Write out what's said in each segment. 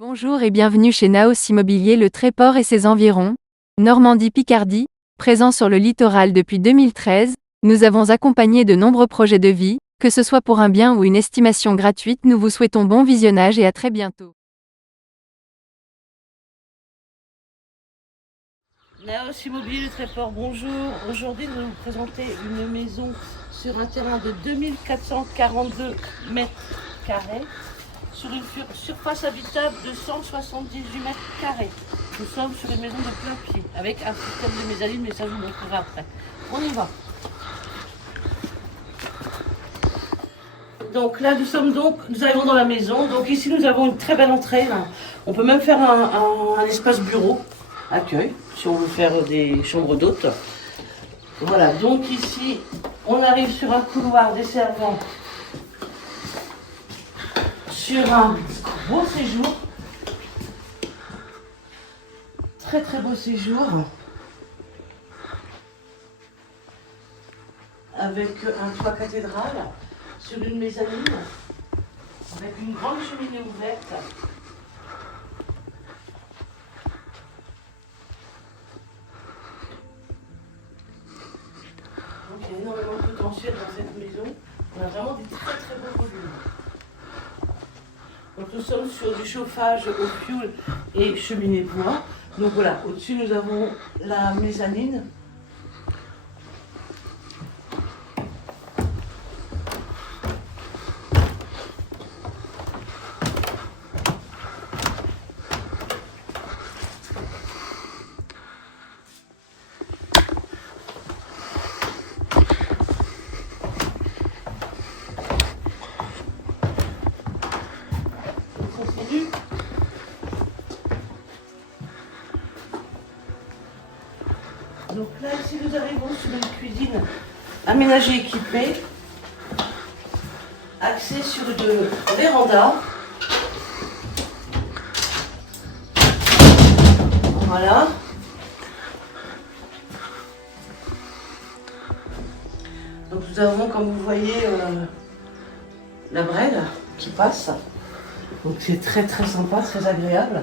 Bonjour et bienvenue chez Naos Immobilier Le Tréport et ses environs, Normandie-Picardie, présent sur le littoral depuis 2013, nous avons accompagné de nombreux projets de vie, que ce soit pour un bien ou une estimation gratuite, nous vous souhaitons bon visionnage et à très bientôt. Naos Immobilier Le Tréport, bonjour. Aujourd'hui, nous allons vous présenter une maison sur un terrain de 2442 mètres carrés, sur une surface habitable de 178 mètres carrés. Nous sommes sur une maison de plein pied, avec un système de mezzanine, mais ça je vous le montrerai après. On y va. Donc là, nous arrivons dans la maison. Donc ici, nous avons une très belle entrée. Là. On peut même faire un espace bureau, accueil, si on veut faire des chambres d'hôtes. Voilà, donc ici, on arrive sur un couloir desservant sur un beau séjour. Très très beau séjour. Avec un toit cathédrale sur une mezzanine, avec une grande cheminée ouverte. Donc il y a énormément de potentiel dans cette maison. On a vraiment des très très beaux volumes. Donc nous sommes sur du chauffage au fioul et cheminée bois. Donc voilà, au-dessus nous avons la mezzanine. Donc là, ici, nous arrivons sur une cuisine aménagée, équipée, axée sur une véranda. Voilà. Donc nous avons, comme vous voyez, la brède qui passe. Donc c'est très très sympa, très agréable.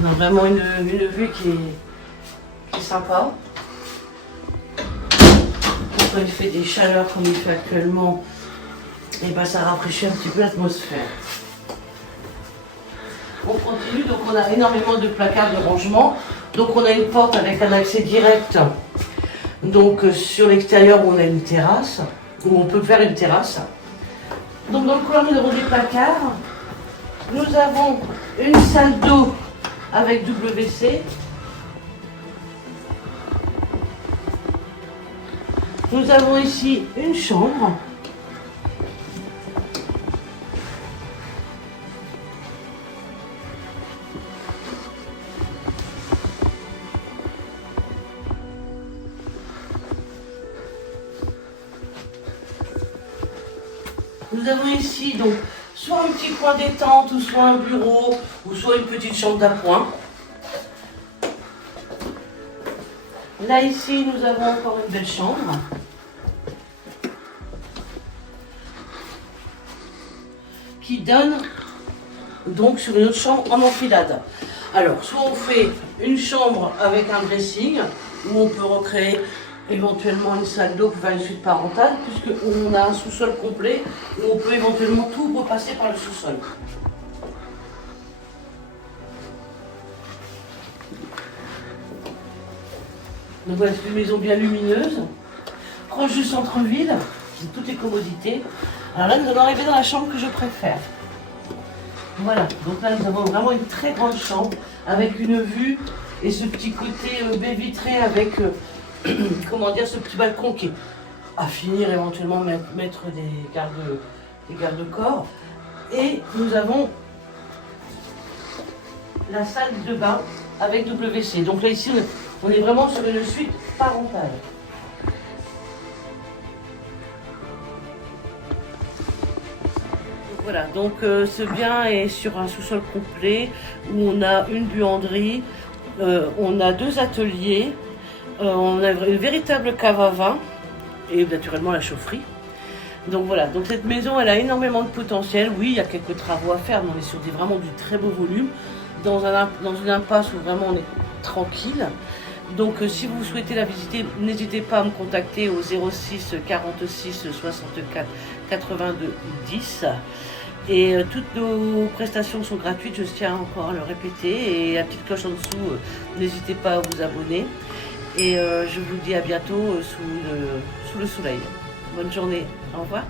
On a vraiment une vue qui est sympa. Quand il fait des chaleurs comme il fait actuellement, et ben ça rafraîchit un petit peu l'atmosphère. On continue, donc on a énormément de placards de rangement. Donc on a une porte avec un accès direct. Donc sur l'extérieur où on a une terrasse, où on peut faire une terrasse. Donc dans le couloir nous avons des placards. Nous avons une salle d'eau avec WC. Nous avons ici une chambre. Nous avons ici donc soit un petit coin détente, ou soit un bureau, ou soit une petite chambre d'appoint. Là ici nous avons encore une belle chambre. Qui donne donc sur une autre chambre en enfilade. Alors, soit on fait une chambre avec un dressing, où on peut recréer éventuellement une salle d'eau pour faire une suite parentale, puisqu'on a un sous-sol complet, où on peut éventuellement tout repasser par le sous-sol. Donc voilà, c'est une maison bien lumineuse, proche du centre-ville, toutes les commodités. Alors là, nous allons arriver dans la chambre que je préfère. Voilà, donc là, nous avons vraiment une très grande chambre avec une vue et ce petit côté baie vitrée avec, comment dire, ce petit balcon qui est à finir éventuellement mettre des garde-corps. Et nous avons la salle de bain avec WC. Donc là, ici, on est vraiment sur une suite parentale. Voilà, donc ce bien est sur un sous-sol complet où on a une buanderie, on a deux ateliers, on a une véritable cave à vin et naturellement la chaufferie. Donc voilà, donc cette maison elle a énormément de potentiel. Oui, il y a quelques travaux à faire, mais on est sur vraiment du très beau volume, dans une impasse où vraiment on est tranquille. Donc si vous souhaitez la visiter, n'hésitez pas à me contacter au 06 46 64 82 10. Et toutes nos prestations sont gratuites, je tiens encore à le répéter. Et la petite cloche en dessous, n'hésitez pas à vous abonner. Et je vous dis à bientôt sous le soleil. Bonne journée, au revoir.